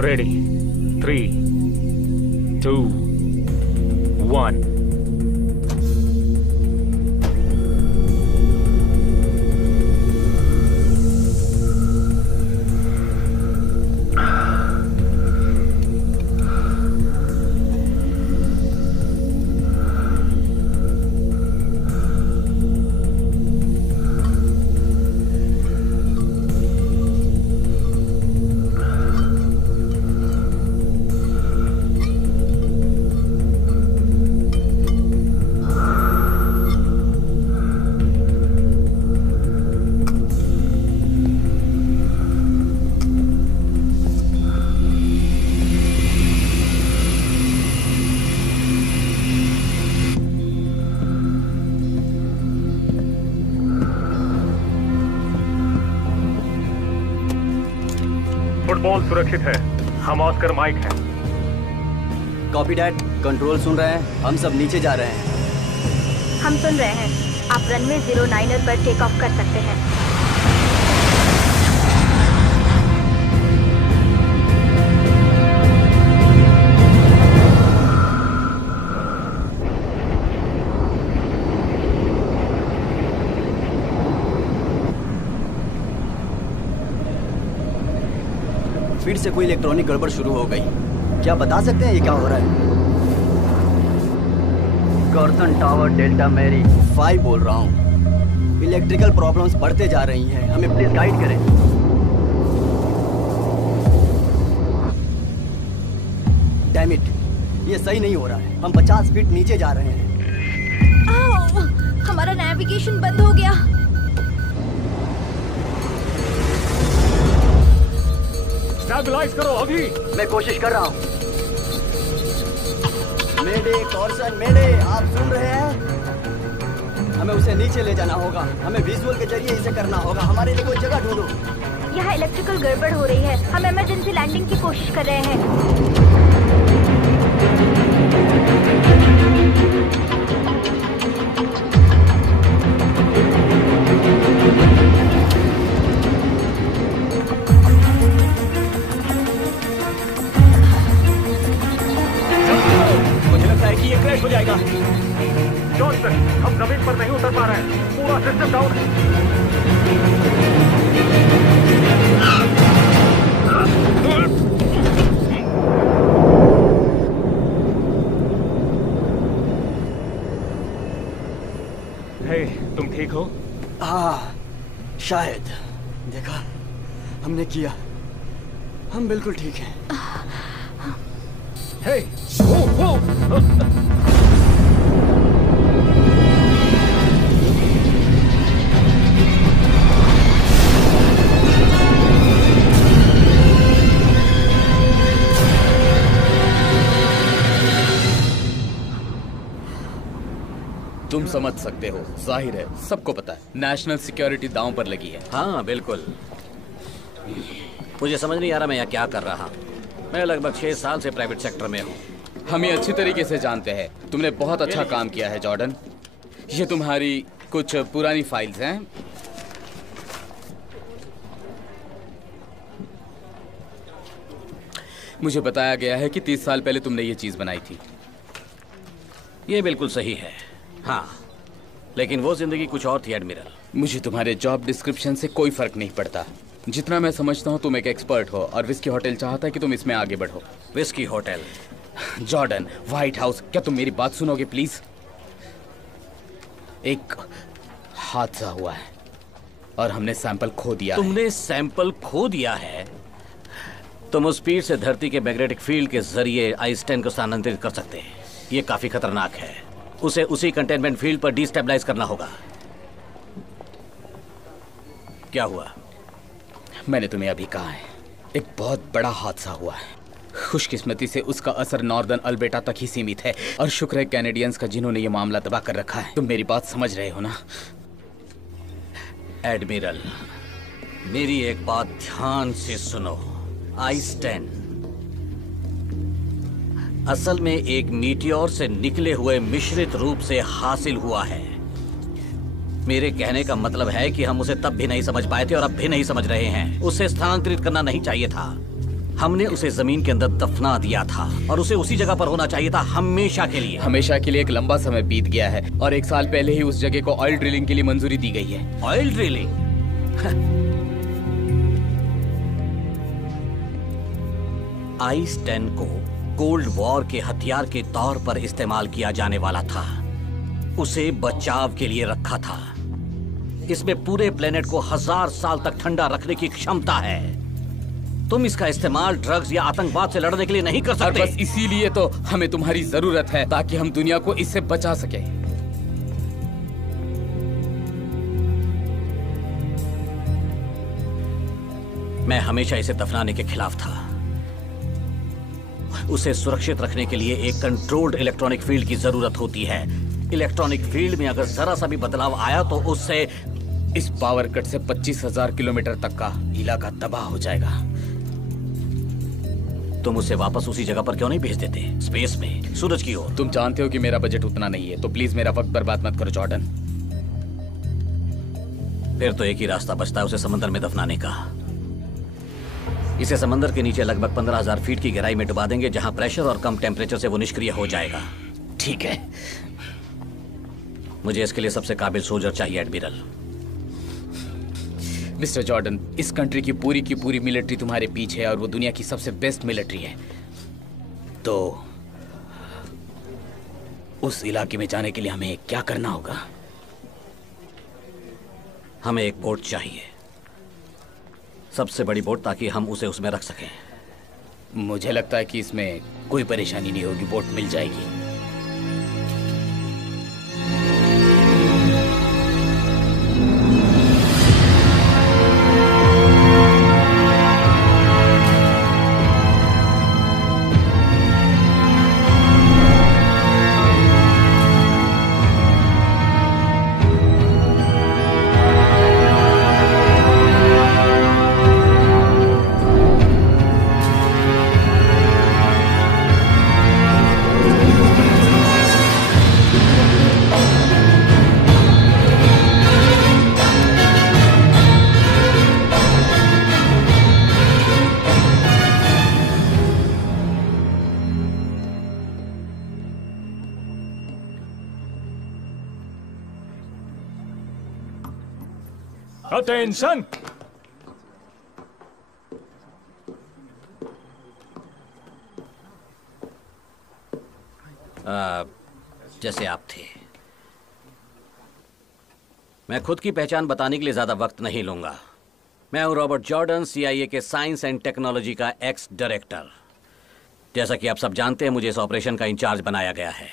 Ready. 3, 2, 1. Football सुरक्षित है। हम ऑस्कर माइक हैं। कॉपी डैड, कंट्रोल सुन रहे हैं। हम सब नीचे जा रहे हैं। हम सुन रहे हैं। आप रनवे 09 पर टेक ऑफ कर सकते हैं। फिर से कोई इलेक्ट्रॉनिक गड़बड़ शुरू हो गई। क्या बता सकते हैं ये क्या हो रहा है? गॉर्थन टावर डेल्टा मैरी 5 बोल रहा हूँ। इलेक्ट्रिकल प्रॉब्लम्स बढ़ते जा रही हैं। हमें प्लीज गाइड करें। डैम इट, ये सही नहीं हो रहा है। हम 50 फीट नीचे जा रहे हैं। आओ, हमारा नेविगेशन बंद हो गया। स्टेबलाइज करो अभी। मैं कोशिश कर रहा हूँ। मेडे कॉर्सन, मेडे, आप सुन रहे हैं? हमें उसे नीचे ले जाना होगा। हमें विजुअल के जरिए इसे करना होगा। हमारे लिए कोई जगह ढूंढो। यहाँ इलेक्ट्रिकल गड़बड़ हो रही है। हम इमरजेंसी लैंडिंग की कोशिश कर रहे हैं। ये क्रैश हो जाएगा। जॉनसन, हम जमीन पर नहीं उतर पा रहे हैं। पूरा सिस्टम डाउन है। हे, तुम ठीक हो? हाँ, शायद। देखा, हमने किया। हम बिल्कुल ठीक हैं। हे, वो। तुम समझ सकते हो, जाहिर है, सबको पता है, नेशनल सिक्योरिटी दांव पर लगी है। हाँ बिल्कुल। मुझे समझ नहीं आ रहा मैं यहाँ क्या कर रहा हूँ। मैं लगभग 6 साल से प्राइवेट सेक्टर में हूँ। हम ये अच्छी तरीके से जानते हैं। तुमने बहुत अच्छा काम किया है जॉर्डन। ये तुम्हारी कुछ पुरानी फाइल्स हैं। मुझे बताया गया है कि 30 साल पहले तुमने ये चीज बनाई थी। ये बिल्कुल सही है। हाँ, लेकिन वो जिंदगी कुछ और थी एडमिरल। मुझे तुम्हारे जॉब डिस्क्रिप्शन से कोई फर्क नहीं पड़ता। जितना मैं समझता हूँ तुम एक एक्सपर्ट हो और विस्की होटल चाहता है कि तुम इसमें आगे बढ़ो। Whisky hotel? Jordan, white house, क्या तुम मेरी बात सुनोगे प्लीज? एक हादसा हुआ है और हमने सैंपल खो दिया। तुमने सैंपल खो दिया है? तुम उस स्पीड से धरती के मैग्नेटिक फील्ड के जरिए आइंस्टाइन को स्थानांतरित कर सकते हैं। ये काफी खतरनाक है। उसे उसी कंटेनमेंट फील्ड पर डिस्टेबलाइज करना होगा। क्या हुआ? मैंने तुम्हें अभी कहा है, एक बहुत बड़ा हादसा हुआ है। खुशकिस्मती से उसका असर नॉर्दर्न अल्बर्टा तक ही सीमित है और शुक्र है कैनेडियंस का जिन्होंने ये मामला दबा कर रखा है। तुम मेरी बात समझ रहे हो ना? एडमिरल, मेरी एक बात ध्यान से सुनो। आइंस्टाइन असल में एक मीटियोर से निकले हुए मिश्रित रूप से हासिल हुआ है। मेरे कहने का मतलब है कि हम उसे तब भी नहीं समझ पाए थे और अब भी नहीं समझ रहे हैं। उसे स्थानांतरित करना नहीं चाहिए था। हमने उसे जमीन के अंदर दफना दिया था और उसे उसी जगह पर होना चाहिए था हमेशा के लिए। हमेशा के लिए एक लंबा समय बीत गया है और 1 साल पहले ही उस जगह को ऑयल ड्रिलिंग के लिए मंजूरी दी गई है। Oil drilling? आइस-10 को कोल्ड वॉर के हथियार के तौर पर इस्तेमाल किया जाने वाला था। उसे बचाव के लिए रखा था। इसमें पूरे प्लेनेट को 1000 साल तक ठंडा रखने की क्षमता है। तुम इसका इस्तेमाल ड्रग्स या आतंकवाद से लड़ने के लिए नहीं कर सकते। बस इसीलिए तो हमें तुम्हारी जरूरत है, ताकि हम दुनिया को इससे बचा सके। मैं हमेशा इसे दफनाने के खिलाफ था। उसे सुरक्षित रखने के लिए एक कंट्रोल्ड इलेक्ट्रॉनिक फील्ड की जरूरत होती है। इलेक्ट्रॉनिक फील्ड में अगर जरा सा भी बदलाव आया तो उससे इस पावर कट से 25,000 किलोमीटर तक का इलाका तबाह हो जाएगा। तुम उसे वापस उसी जगह पर क्यों नहीं भेज देते, स्पेस में, सूरज की ओर? तुम जानते हो कि मेरा बजट उतना नहीं है, तो प्लीज मेरा वक्त बर्बाद मत करो जॉर्डन। फिर तो एक ही रास्ता बचता है उसे समंदर में दफनाने का। इसे समंदर के नीचे लगभग 15,000 फीट की गहराई में डुबा देंगे, जहां प्रेशर और कम टेम्परेचर से वो निष्क्रिय हो जाएगा। ठीक है। मुझे इसके लिए सबसे काबिल सोल्जर चाहिए, एडमिरल। मिस्टर जॉर्डन, इस कंट्री की पूरी मिलिट्री तुम्हारे पीछे है और वो दुनिया की सबसे बेस्ट मिलिट्री है। तो उस इलाके में जाने के लिए हमें क्या करना होगा? हमें एक बोट चाहिए, सबसे बड़ी बोट, ताकि हम उसे उसमें रख सकें। मुझे लगता है कि इसमें कोई परेशानी नहीं होगी, बोट मिल जाएगी। Attention! जैसे आप थे। मैं खुद की पहचान बताने के लिए ज्यादा वक्त नहीं लूंगा। मैं हूं रॉबर्ट जॉर्डन, CIA के साइंस एंड टेक्नोलॉजी का एक्स डायरेक्टर। जैसा कि आप सब जानते हैं, मुझे इस ऑपरेशन का इंचार्ज बनाया गया है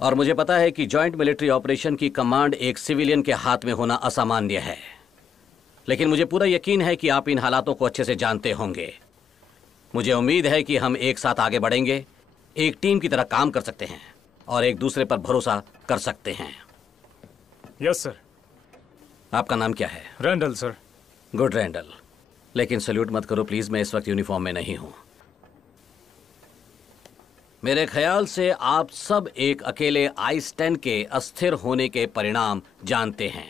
और मुझे पता है कि जॉइंट मिलिट्री ऑपरेशन की कमांड एक सिविलियन के हाथ में होना असामान्य है। लेकिन मुझे पूरा यकीन है कि आप इन हालातों को अच्छे से जानते होंगे। मुझे उम्मीद है कि हम एक साथ आगे बढ़ेंगे, एक टीम की तरह काम कर सकते हैं और एक दूसरे पर भरोसा कर सकते हैं। Yes sir. आपका नाम क्या है? Randall sir. Good Randall. लेकिन सल्यूट मत करो प्लीज, मैं इस वक्त यूनिफॉर्म में नहीं हूं। मेरे ख्याल से आप सब एक अकेले आइस-10 के अस्थिर होने के परिणाम जानते हैं।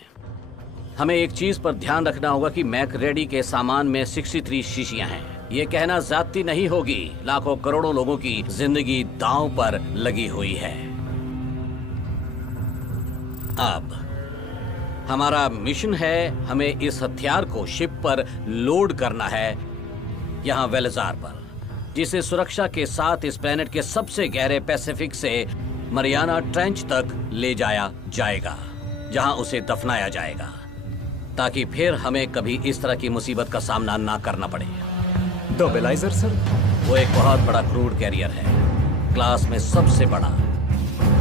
हमें एक चीज पर ध्यान रखना होगा कि मैकरेडी के सामान में 63 शीशियां हैं। ये कहना ज्यादती नहीं होगी, लाखों करोड़ों लोगों की जिंदगी दांव पर लगी हुई है। अब हमारा मिशन है, हमें इस हथियार को शिप पर लोड करना है, यहां वेलजार पर, जिसे सुरक्षा के साथ इस प्लेनेट के सबसे गहरे पैसिफिक से मरियाना ट्रेंच तक ले जाया जाएगा, जहां उसे दफनाया जाएगा, ताकि फिर हमें कभी इस तरह की मुसीबत का सामना ना करना पड़े। द बेलाइजर सर? वो एक बहुत बड़ा क्रूड कैरियर है, क्लास में सबसे बड़ा।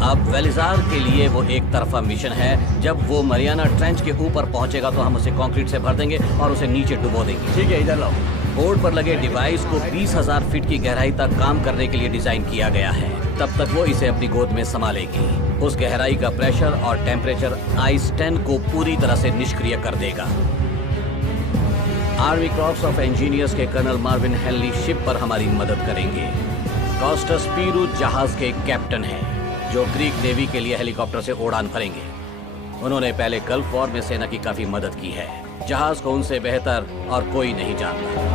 अब वेलिजार के लिए वो एक तरफा मिशन है। जब वो मरियाना ट्रेंच के ऊपर पहुंचेगा तो हम उसे कंक्रीट से भर देंगे और उसे नीचे डुबो देंगे। ठीक है, इधर लाओ। बोर्ड पर लगे डिवाइस को 20,000 फीट की गहराई तक काम करने के लिए डिजाइन किया गया है। तब तक वो इसे अपनी गोद में संभालेगी। उस गहराई का प्रेशर और टेम्परेचर आइस-10 को पूरी तरह से निष्क्रिय कर देगा। आर्मी क्रॉप्स ऑफ इंजीनियर्स के कर्नल मार्विन हेनली शिप पर हमारी मदद करेंगे। कॉस्टस पीरू जहाज के कैप्टन हैं, जो ग्रीक नेवी के लिए हेलीकॉप्टर से उड़ान भरेंगे। उन्होंने पहले गल्फ वॉर में सेना की काफी मदद की है। जहाज को उनसे बेहतर और कोई नहीं जानता।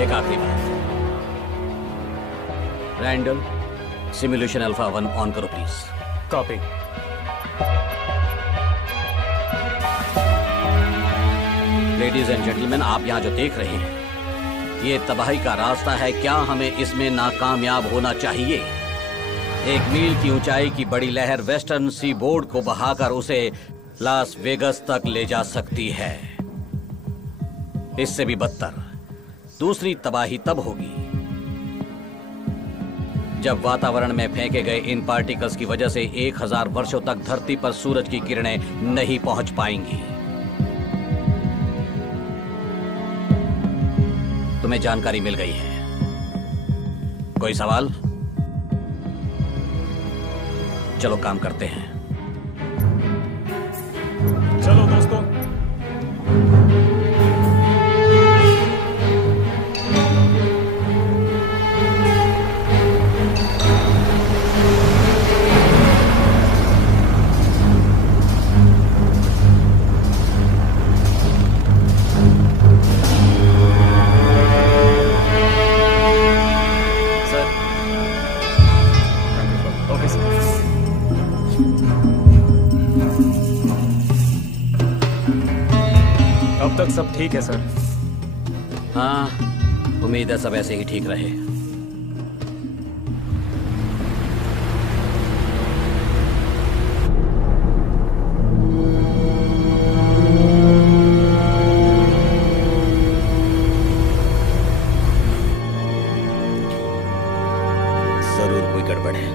एक आखिरी बात, रैंडल सिमुलेशन अल्फा 1 ऑन करो please. Copy. Ladies and gentleman, आप यहाँ जो देख रहे हैं ये तबाही का रास्ता है। क्या हमें इसमें नाकामयाब होना चाहिए? 1 मील की ऊंचाई की बड़ी लहर वेस्टर्न सी बोर्ड को बहाकर उसे लास वेगस तक ले जा सकती है। इससे भी बदतर दूसरी तबाही तब होगी जब वातावरण में फेंके गए इन पार्टिकल्स की वजह से 1000 वर्षों तक धरती पर सूरज की किरणें नहीं पहुंच पाएंगी। तुम्हें जानकारी मिल गई है? कोई सवाल? चलो काम करते हैं। चलो दोस्तों। अब तक सब ठीक है सर? हाँ, उम्मीद है सब ऐसे ही ठीक रहे। जरूर कोई गड़बड़ है।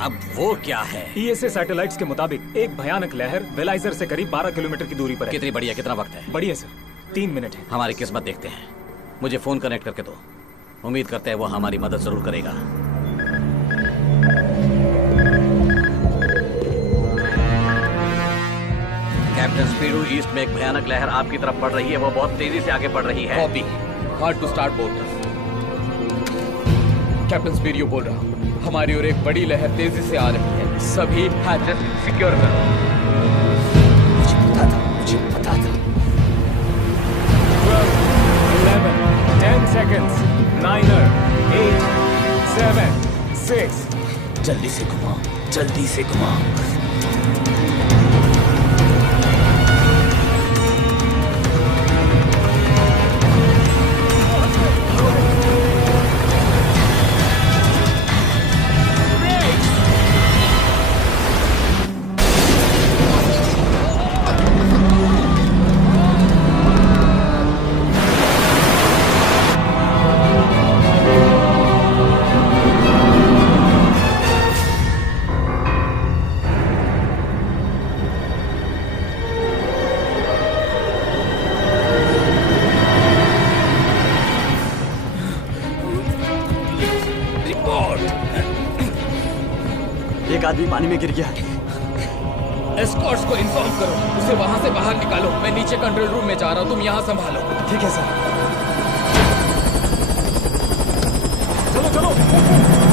अब वो क्या है? ईएसए सैटेलाइट्स के मुताबिक एक भयानक लहर वेलाइजर से करीब 12 किलोमीटर की दूरी पर है। कितनी बढ़िया, कितना वक्त है? बढ़िया सर, 3 मिनट है। हमारी किस्मत देखते हैं। मुझे फोन कनेक्ट करके दो। उम्मीद करते हैं वो हमारी मदद जरूर करेगा। कैप्टन स्पीडो, ईस्ट में एक भयानक लहर आपकी तरफ बढ़ रही है। वो बहुत तेजी से आगे बढ़ रही है। Copy. Hard to start boat. Captain Speedo बोल रहा हूँ। हमारी ओर एक बड़ी लहर तेजी से आ रही है। सभी हैचेस सिक्योर करो। मुझे पता था। 12, 11, 10 seconds, 9, 8, 7, 6। जल्दी से घुमाओ, जल्दी से घुमाओ। एक आदमी पानी में गिर गया। एस्कॉर्ट्स को इन्फॉर्म करो, उसे वहां से बाहर निकालो। मैं नीचे कंट्रोल रूम में जा रहा हूँ, तुम यहाँ संभालो। ठीक है सर। चलो चलो।